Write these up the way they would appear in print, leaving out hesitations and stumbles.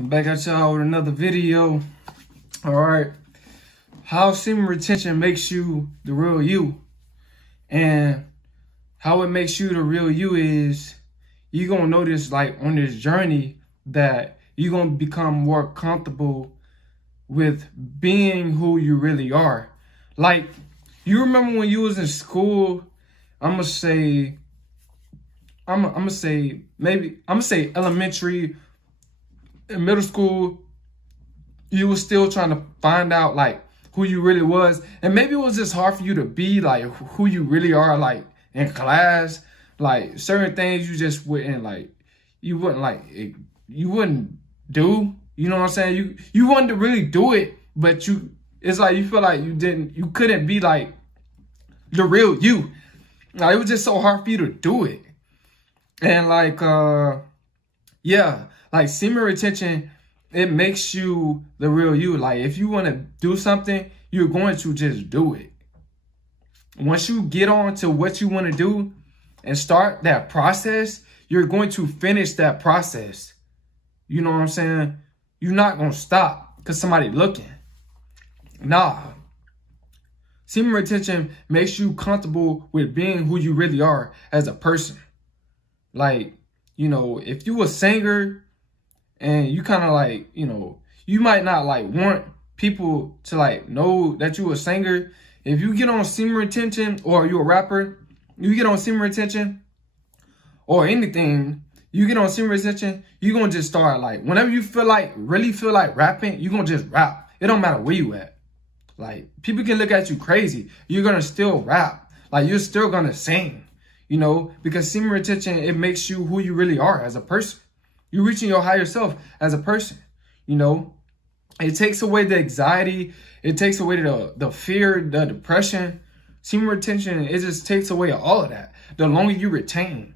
I'm back at y'all with another video. Alright. How semen retention makes you the real you. And how it makes you the real you is you're gonna notice, like, on this journey that you're gonna become more comfortable with being who you really are. Like, you remember when you was in school, I'm gonna say elementary in middle school, you was still trying to find out like who you really was, and maybe it was just hard for you to be like who you really are, like in class. Like certain things you just wouldn't do. You know what I'm saying? You wanted to really do it, but it's like you feel like you couldn't be like the real you. Like, it was just so hard for you to do it. And like semen retention, it makes you the real you. Like, if you want to do something, you're going to just do it. Once you get on to what you want to do and start that process, you're going to finish that process. You know what I'm saying? You're not going to stop because somebody looking. Nah. Semen retention makes you comfortable with being who you really are as a person. Like, you know, if you a singer and you kind of like, you know, you might not like want people to like know that you a singer. If you get on semen retention, or you a rapper, you get on semen retention or anything, you get on semen retention, you're going to just start like, whenever you really feel like rapping, you're going to just rap. It don't matter where you at. Like, people can look at you crazy. You're going to still rap. Like, you're still going to sing, you know, because semen retention, it makes you who you really are as a person. You're reaching your higher self as a person, you know. It takes away the anxiety. It takes away the fear, the depression. Semen retention, it just takes away all of that. The longer you retain,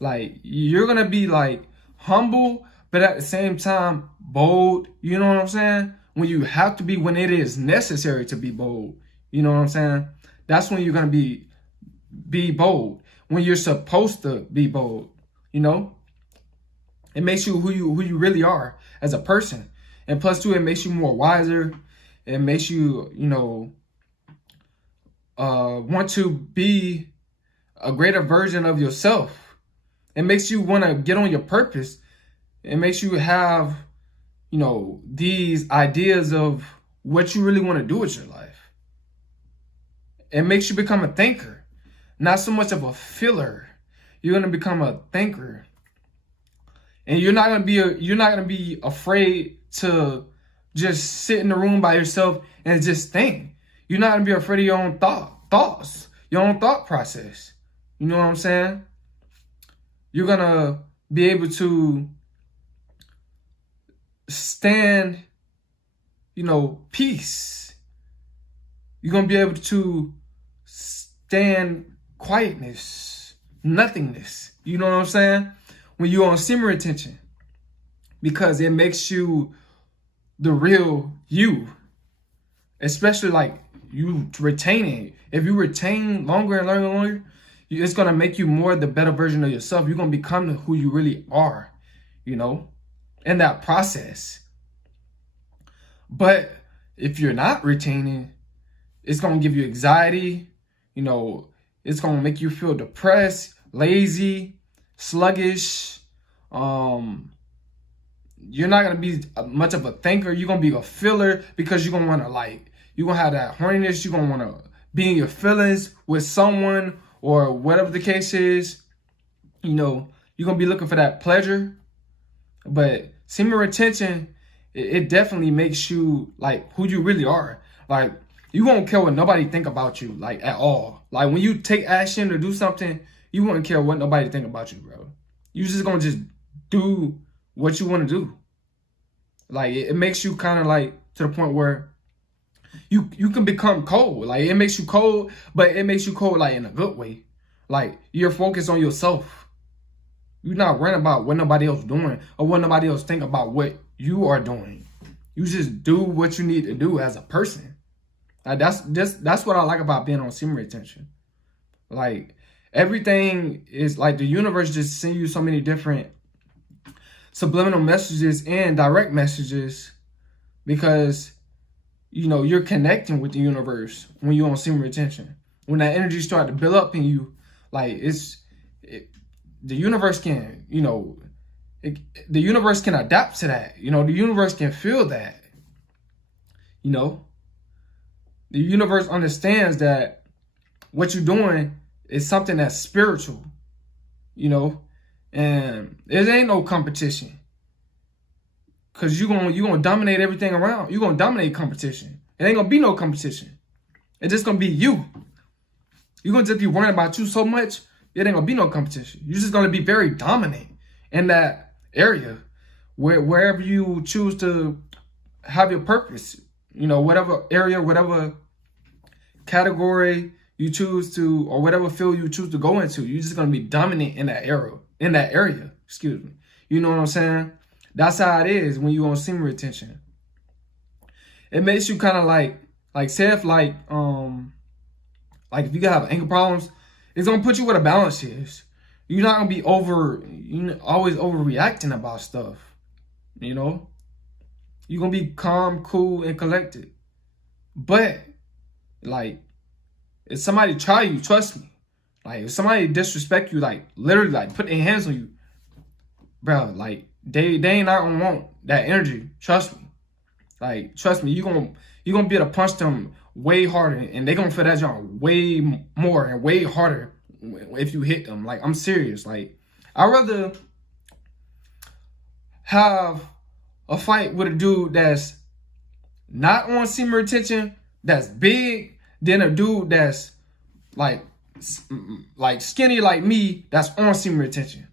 like, you're going to be like humble, but at the same time bold. You know what I'm saying? When you have to be, when it is necessary to be bold. You know what I'm saying? That's when you're going to be bold. When you're supposed to be bold, you know? It makes you who you really are as a person. And plus two, it makes you more wiser. It makes you, you know, want to be a greater version of yourself. It makes you want to get on your purpose. It makes you have, you know, these ideas of what you really want to do with your life. It makes you become a thinker, not so much of a filler. You're going to become a thinker. And you're not gonna be afraid to just sit in the room by yourself and just think. You're not gonna be afraid of your own thoughts, your own thought process. You know what I'm saying? You're gonna be able to stand, you know, peace. You're gonna be able to stand quietness, nothingness. You know what I'm saying? When you're on semen retention, because it makes you the real you, especially like you retaining. If you retain longer and longer, it's going to make you more the better version of yourself. You're going to become who you really are, you know, in that process. But if you're not retaining, it's going to give you anxiety, you know, it's going to make you feel depressed, lazy, sluggish. You're not gonna be much of a thinker. You're gonna be a filler, because you're gonna want to, like, you're gonna have that horniness. You're gonna want to be in your feelings with someone, or whatever the case is. You know, you're gonna be looking for that pleasure. But semen retention, it definitely makes you like who you really are. Like, you won't care what nobody think about you, like, at all. Like, when you take action to do something, you won't care what nobody think about you, bro. You're just gonna just do what you want to do. Like, it makes you kind of like to the point where you can become cold. Like, it makes you cold, but it makes you cold like in a good way. Like, you're focused on yourself. You're not worrying about what nobody else doing or what nobody else think about what you are doing. You just do what you need to do as a person. Like, that's what I like about being on semen retention. Like, everything is like the universe just sends you so many different subliminal messages and direct messages, because you're connecting with the universe when you're on semen retention. When that energy starts to build up in you, like the universe can, the universe can adapt to that. The universe can feel that. The universe understands that what you're doing is something that's spiritual, and it ain't no competition. Cause you're gonna dominate everything around. You're gonna dominate competition. It ain't gonna be no competition. It's just gonna be you. You're gonna just be worrying about you so much, it ain't gonna be no competition. You're just gonna be very dominant in that area, wherever you choose to have your purpose. Whatever area, whatever category you choose to, or whatever field you choose to go into, you're just gonna be dominant in that area. Excuse me. You know what I'm saying? That's how it is when you on semen retention. It makes you kind of like say if like if you have anger problems, it's gonna put you where the balance is. You're not gonna be always overreacting about stuff. You're gonna be calm, cool, and collected. But like, if somebody try you, trust me. Like, if somebody disrespect you, like literally, like put their hands on you, bro, like they ain't not gonna want that energy. Trust me. Like, trust me, you're gonna be able to punch them way harder, and they gonna feel that joint way more and way harder if you hit them. Like, I'm serious. Like, I'd rather have a fight with a dude that's not on semen retention, that's big, than a dude that's like skinny like me, that's on semen retention.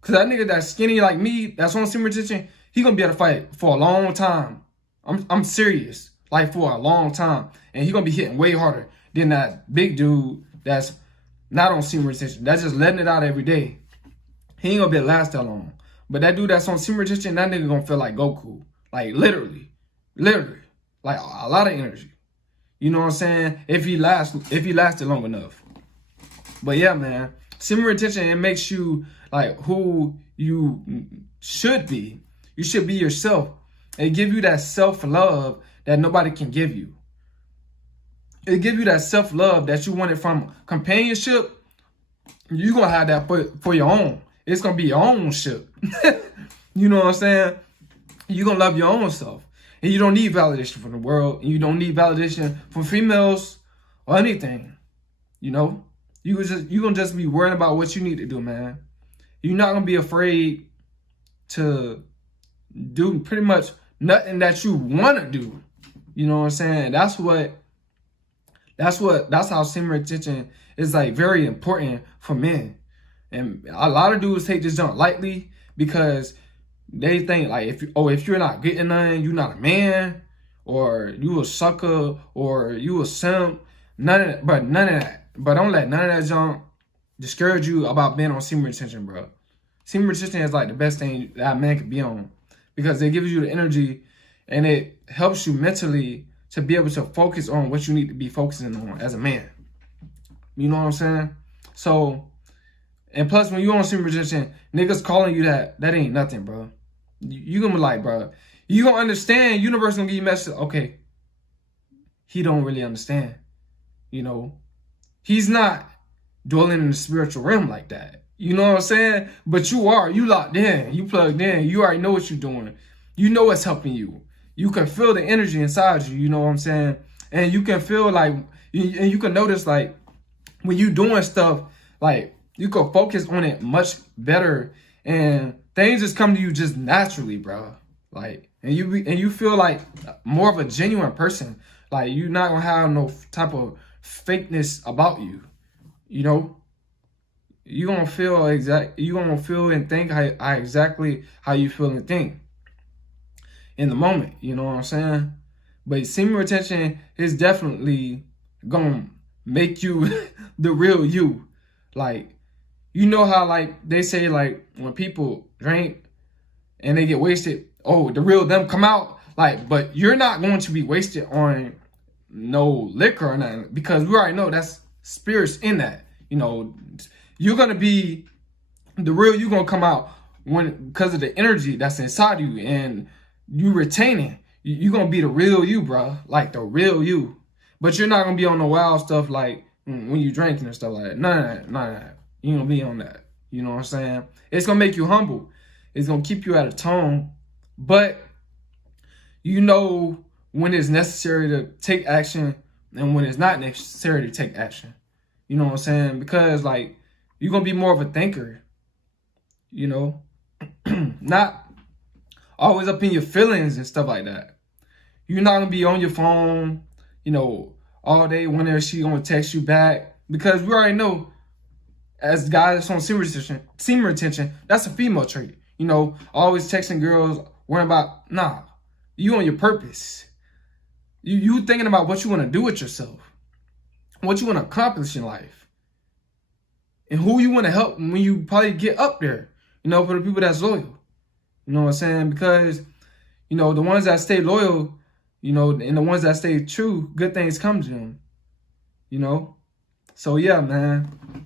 Cause that nigga that's skinny like me, that's on semen retention, he gonna be able to fight for a long time. I'm serious, like for a long time, and he gonna be hitting way harder than that big dude that's not on semen retention. That's just letting it out every day. He ain't gonna be able to last that long. But that dude that's on semen retention, that nigga gonna feel like Goku, like literally, like a lot of energy. You know what I'm saying? If he lasted long enough. But yeah, man, semen retention, it makes you like who you should be. You should be yourself. It give you that self-love that nobody can give you. It give you that self-love that you wanted from companionship. You're going to have that for your own. It's going to be your own ship. You know what I'm saying? You're going to love your own self. And you don't need validation from the world. And you don't need validation from females or anything. You're going to just be worrying about what you need to do, man. You're not going to be afraid to do pretty much nothing that you want to do. You know what I'm saying? That's how semen retention is like very important for men. And a lot of dudes take this jump lightly because they think like if you're not getting none, you're not a man, or you a sucker, or you a simp. None of that. But don't let none of that junk discourage you about being on semen retention, bro. Semen retention is like the best thing that a man could be on, because it gives you the energy and it helps you mentally to be able to focus on what you need to be focusing on as a man. You know what I'm saying? So, and plus when you on semen retention, niggas calling you that ain't nothing, bro. You gonna be like, bro, you gonna understand, universe gonna give you a message, okay, he don't really understand. He's not dwelling in the spiritual realm like that. You know what I'm saying? But you locked in, you plugged in, you already know what you're doing. You know what's helping you. You can feel the energy inside you, you know what I'm saying? And you can feel like, and you can notice like, when you doing stuff, like you can focus on it much better, and things just come to you just naturally, bro. Like, and you feel like more of a genuine person. Like, you're not gonna have no type of fakeness about you. You're gonna feel and think exactly how you feel and think in the moment. You know what I'm saying? But semen retention is definitely gonna make you the real you. Like, you know how like they say like when people drink and they get wasted, oh, the real them come out. Like, but you're not going to be wasted on no liquor or nothing, because we already know that's spirits in that. You're gonna be the real you, gonna come out because of the energy that's inside you and you retaining, you're gonna be the real you, bro. Like the real you. But you're not gonna be on the wild stuff like when you drinking and stuff like that. None of that. None of that. You ain't gonna be on that. You know what I'm saying? It's gonna make you humble. It's gonna keep you at a tone. But you know when it's necessary to take action and when it's not necessary to take action. You know what I'm saying? Because like you're gonna be more of a thinker, you know, not always up in your feelings and stuff like that. You're not gonna be on your phone, you know, all day whenever she gonna text you back, because we already know as guys that's on semen retention, that's a female trait. You know, always texting girls, worrying about, nah, you on your purpose. You thinking about what you want to do with yourself, what you want to accomplish in life, and who you want to help when you probably get up there, you know, for the people that's loyal. You know what I'm saying? Because, you know, the ones that stay loyal, you know, and the ones that stay true, good things come to them, you know? So, yeah, man.